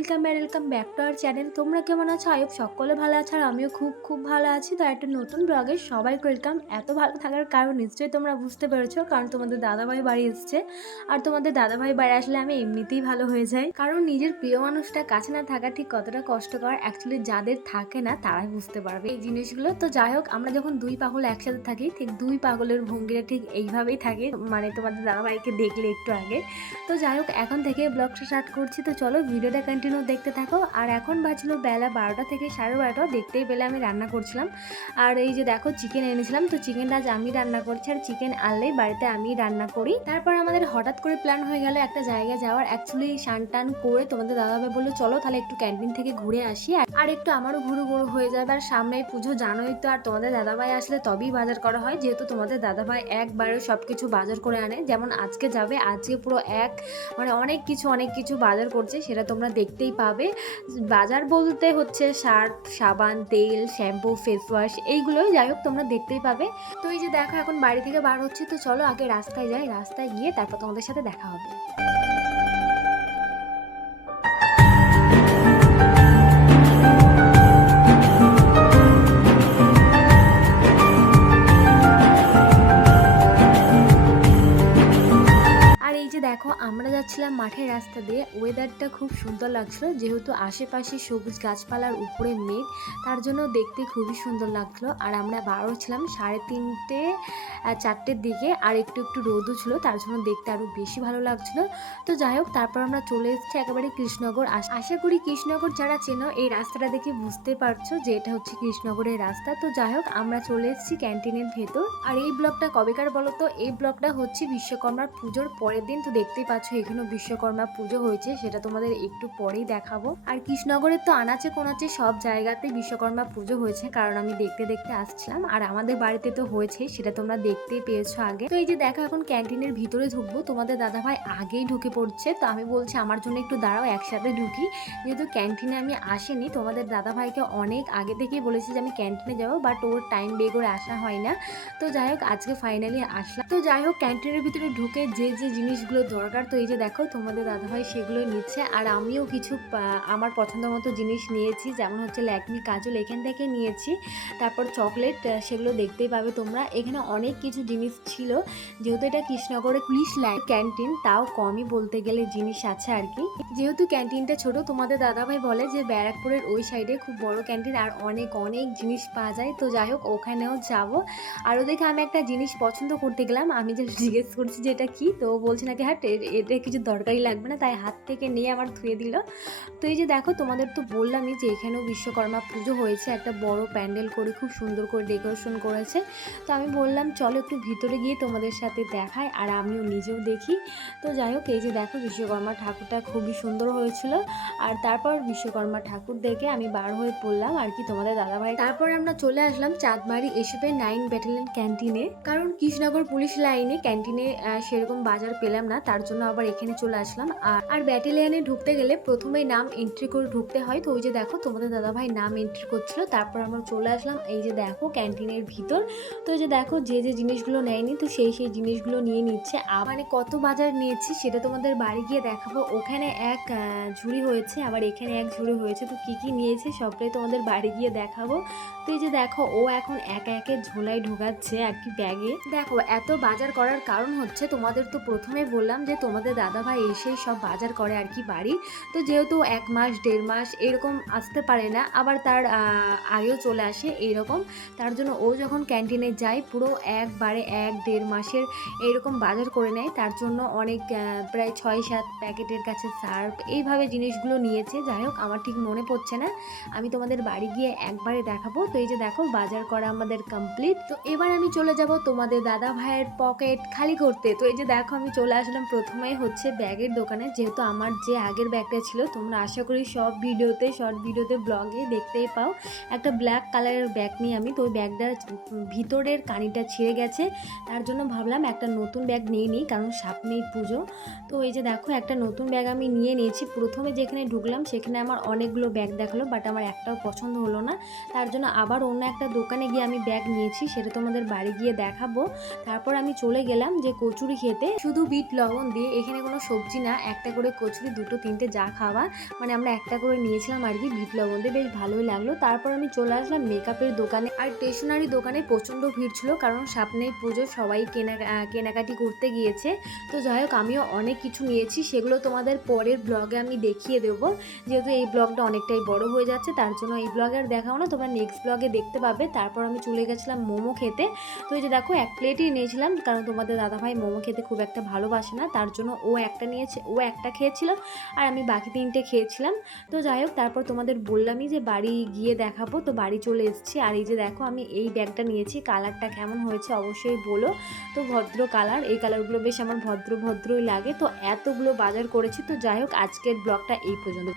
Welcome back welcome back to our channel তোমরা কেমন আছো? আয়ুব সকলে ভালো আছো আর আমিও খুব খুব ভালো আছি। তো একটা নতুন ব্লগে সবাই ওয়েলকাম এত ভালো থাকার কারণ নিশ্চয়ই তোমরা বুঝতে পেরেছ, কারণ তোমাদের দাদাভাই বাড়ি এসছে। আর তোমাদের দাদাভাই বাড়ি আসলে আমি এমনিতেই ভালো হয়ে যাই। কারণ নিজের প্রিয় মানুষটা কাছে না থাকা ঠিক কতটা কষ্টকর অ্যাকচুয়ালি যাদের থাকে না, তারাই বুঝতে পারবে এই জিনিসগুলো। তো যাই হোক, আমরা যখন দুই পাগল একসাথে থাকি, ঠিক দুই পাগলের ভঙ্গিটা ঠিক এইভাবেই থাকে। মানে তোমাদের দাদাভাইকে দেখলে একটু আগে। তো যাই হোক, এখন থেকে ব্লগটা স্টার্ট করছি। তো চলো ভিডিওটা কন্টিনিউ দেখতে থাকো। আর এখন বাজলো বেলা বারোটা থেকে সাড়ে বারোটা। দেখতেই পেলে আমি রান্না করছিলাম। আর এই যে দেখো চিকেন এনেছিলাম। তো চিকেনটা আজ আমি রান্না করছি আর চিকেন আনলেই বাড়িতে আমি রান্না করি। তারপর আমাদের হঠাৎ করে প্ল্যান হয়ে গেল একটা জায়গায় যাওয়ার। অ্যাকচুয়ালি সান টান করে তোমাদের দাদাভাই বলল, চলো তাহলে একটু ক্যান্টিন থেকে ঘুরে আসি। আর- একটু আমারও ঘুরু ঘুরু হয়ে যাবে। আর সামনে পুজো, জানোই তো, আর তোমাদের দাদাভাই আসলে তবেই বাজার করা হয়। যেহেতু তোমাদের দাদাভাই একবারে সব কিছু বাজার করে আনে। যেমন আজকে যাবে, আজকে পুরো এক মানে অনেক কিছু অনেক কিছু বাজার করছে, সেটা তোমরা দেখতেই পাবে। বাজার বলতে হচ্ছে সার্ফ সাবান, তেল, শ্যাম্পু ফেস ওয়াশ এইগুলোই যাই হোক তোমরা দেখতেই পাবে। তো এই যে দেখো এখন বাড়ি থেকে বার হচ্ছে, তো চলো আগে রাস্তায় যাই। রাস্তায় গিয়ে তারপর তোমাদের সাথে দেখা হবে। যে দেখো, আমরা যাচ্ছিলাম মাঠের রাস্তা দিয়ে ওয়েদারটা খুব সুন্দর লাগছিল। যেহেতু আশেপাশে সবুজ গাছপালার উপরে মেঘ, তার জন্য দেখতে খুবই সুন্দর লাগল আর আমরা বারো ছিলাম সাড়ে তিনটে চারটের দিকে, আর একটু একটু রোদও ছিল, তার জন্য দেখতে আরও বেশি ভালো লাগছিল। তো যাই হোক, তারপর আমরা চলে এসেছি একেবারে কৃষ্ণনগর। আশা করি কৃষ্ণনগর যারা চেনো, এই রাস্তাটা দেখে বুঝতে পারছ যে এটা হচ্ছে কৃষ্ণনগরের রাস্তা। তো যাই হোক, আমরা চলে এসেছি ক্যান্টিনের ভেতর। আর এই ব্লগটা কবেকার বলো তো? এই ব্লগটা হচ্ছে বিশ্বকর্মার পুজোর পরের দিন তো দেখতেই পাচ্ছ, এখানেও বিশ্বকর্মা পুজো হয়েছে, সেটা তোমাদের একটু পরেই দেখাবো। আর কৃষ্ণনগরের তো আনাচে কোনাচে সব জায়গাতে বিশ্বকর্মা পুজো হয়েছে, কারণ আমি দেখতে দেখতে আসছিলাম। আর আমাদের বাড়িতে তো হয়েছে, সেটা তোমরা দেখতেই পেয়েছ আগে। তো এই যে দেখো, এখন ক্যান্টিনের ভিতরে ঢুকবো। তোমাদের দাদাভাই আগেই ঢুকে পড়ছে, তো আমি বলছি আমার জন্য একটু দাঁড়াও, একসাথে ঢুকি। যেহেতু ক্যান্টিনে আমি আসিনি, তোমাদের দাদাভাইকে অনেক আগে থেকেই বলেছি যে আমি ক্যান্টিনে যাব, বাট ওর টাইম বের করে আসা হয় না। তো যাই হোক, আজকে ফাইনালি আসলাম। তো যাই হোক, ক্যান্টিনের ভিতরে ঢুকে যে যে জিনিসগুলো দরকার। তো এই যে দেখো, তোমাদের দাদাভাই সেগুলো নিচ্ছে। আর আমিও কিছু আমার পছন্দ মতো জিনিস নিয়েছি। যেমন হচ্ছে ল্যাকমি কাজল, এখান থেকে নিয়েছি। তারপর চকলেট সেগুলো দেখতেই পাবে তোমরা। এখানে অনেক কিছু জিনিস ছিল। যেহেতু এটা কৃষ্ণনগরে পুলিশ লাইন ক্যান্টিন, তাও কমই বলতে গেলে জিনিস আছে আর কি। যেহেতু ক্যান্টিনটা ছোট, তোমাদের দাদাভাই বলে যে ব্যারাকপুরের ওই সাইডে খুব বড় ক্যান্টিন আর অনেক অনেক জিনিস পাওয়া যায়। তো যাই হোক, ওখানেও যাব। আরও দেখে আমি একটা জিনিস পছন্দ করতে গেলাম। আমি যে জিজ্ঞেস করছি যে এটা কি, তো বলছে নাকি হ্যাঁ এ- এটা কিছু দরকারই লাগবে না। তাই হাত থেকে নিয়ে আমার ধুয়ে দিল। তো এই যে দেখো, তোমাদের তো বললামই যে এখানেও বিশ্বকর্মা পুজো হয়েছে। একটা বড় প্যান্ডেল করে, খুব সুন্দর করে ডেকোরেশন করেছে। তো আমি বললাম, চলো একটু ভিতরে গিয়ে তোমাদের সাথে দেখাই, আর আমিও নিজেও দেখি। তো যাই হোক, এই যে দেখো, বিশ্বকর্মা ঠাকুরটা খুবই সুন্দর হয়েছিল। আর তারপর বিশ্বকর্মা ঠাকুর দেখে আমি বার হয়ে পড়লাম। আর কি তোমাদের দাদাভাই তারপর আমরা চলে আসলাম চাঁদমারি এসবে নাইন ব্যাটালিয়ন ক্যান্টিনে। কারণ কৃষ্ণনগর পুলিশ লাইনে ক্যান্টিনে সেরকম বাজার পেলাম না, তার জন্য আবার এখানে চলে আসলাম। আর আর ব্যাটালিয়নে ঢুকতে গেলে প্রথমেই নাম এন্ট্রি করে ঢুকতে হয়। তো ওই যে দেখো, তোমাদের দাদাভাই নাম এন্ট্রি করছিল, তারপর আমরা চলে আসলাম এই যে দেখো ক্যান্টিনের ভিতর। তো এই যে দেখো, যে যে জিনিসগুলো নেয়নি, তো সেই সেই জিনিসগুলো নিয়ে নিচ্ছে। আর মানে কত বাজার নিয়েছি সেটা তোমাদের বাড়ি গিয়ে দেখাবো। ওখানে এক ঝুড়ি হয়েছে, আবার এখানে এক ঝুড়ি হয়েছে। তো কি কি নিয়েছে সবটাই তোমাদের বাড়ি গিয়ে দেখাবো। তো এই যে দেখো, ও এখন একা, একে ঝোলাই ঢোকাচ্ছে আর কি ব্যাগে দেখো, এত বাজার করার কারণ হচ্ছে তোমাদের তো প্রথমে বললাম যে তোমাদের দাদাভাই এসেই সব বাজার করে আর কি বাড়ি। তো যেহেতু এক মাস, দেড় মাস এরকম আসতে পারে না, আবার তার আগেও চলে আসে এইরকম। তার জন্য ও যখন ক্যান্টিনে যায়, পুরো একবারে এক দেড় মাসের এইরকম বাজার করে নেয়। তার জন্য অনেক প্রায় ছয় সাত প্যাকেটের কাছে সার্ফ এইভাবে জিনিসগুলো নিয়েছে। যাই হোক, আমার ঠিক মনে পড়ছে না। আমি তোমাদের বাড়ি গিয়ে একবারে দেখাবো। তো এই যে দেখো, বাজার করা আমাদের কমপ্লিট তো এবার আমি চলে যাব তোমাদের দাদা ভাইয়ের পকেট খালি করতে। তো এই যে দেখো, আমি চলে আসলাম প্রথমে হচ্ছে ব্যাগের দোকানে। যেহেতু আমার যে আগের ব্যাগটা ছিল, তোমরা আশা করি সব ভিডিওতে শর্ট ভিডিওতে ব্লগে দেখতেই পাও। একটা ব্ল্যাক কালারের ব্যাগ নিয়ে আমি, তো ওই ব্যাগটার ভিতরের কানিটা ছিঁড়ে গেছে। তার জন্য ভাবলাম একটা নতুন ব্যাগ নিয়ে নিই, কারণ সামনেই পুজো। তো এই যে দেখো, একটা নতুন ব্যাগ আমি নিয়ে নিয়েছি। প্রথমে যেখানে ঢুকলাম, সেখানে আমার অনেকগুলো ব্যাগ দেখাল বাট আমার একটাও পছন্দ হলো না। তার জন্য আবার অন্য একটা দোকানে গিয়ে আমি ব্যাগ নিয়েছি, সেটা তোমাদের বাড়ি গিয়ে দেখাবো। তারপর আমি চলে গেলাম যে কচুরি খেতে। শুধু বিট লবণ দিয়ে এখানে কোনো সবজি না, একটা করে কচুরি, দুটো, তিনটে যা খাওয়া মানে আমরা একটা করে নিয়েছিলাম আর কি বিট লবণ দিয়ে। বেশ ভালোই লাগল। তারপর আমি চলে আসলাম মেকআপের দোকানে। আর স্টেশনারি দোকানে প্রচণ্ড ভিড় ছিল, কারণ সামনেই পুজো সবাই কেনা কেনাকাটি করতে গিয়েছে। তো যাই হোক, আমিও অনেক কিছু নিয়েছি, সেগুলো তোমাদের পরের ব্লগে আমি দেখিয়ে দেবো। যেহেতু এই ব্লগটা অনেকটাই বড় হয়ে যাচ্ছে, তার জন্য এই ব্লগে আর দেখাও না। তোমরা নেক্সট ব্লগে দেখতে পাবে। তারপর আমি চলে গেছিলাম মোমো খেতে। তো এই যে দেখো, এক প্লেটই নিয়েছিলাম কারণ তোমাদের দাদাভাই মোমো খেতে খুব একটা ভালোবাসে না। তার জন্য ও একটা নিয়েছে, ও একটা খেয়েছিল আর আমি বাকি তিনটে খেয়েছিলাম। তো যাই হোক, তারপর তোমাদের বললামই যে বাড়ি গিয়ে দেখাবো। তো বাড়ি চলে এসেছি। আর এই যে দেখো, আমি এই ব্যাগটা নিয়েছি। কালারটা কেমন হয়েছে অবশ্যই বলো। তো ভদ্র কালার। এই কালারগুলো বেশ আমার ভদ্র ভদ্রই লাগে। তো এতগুলো বাজার করেছি। তো যাই হোক, আজকের ব্লগটা এই পর্যন্ত।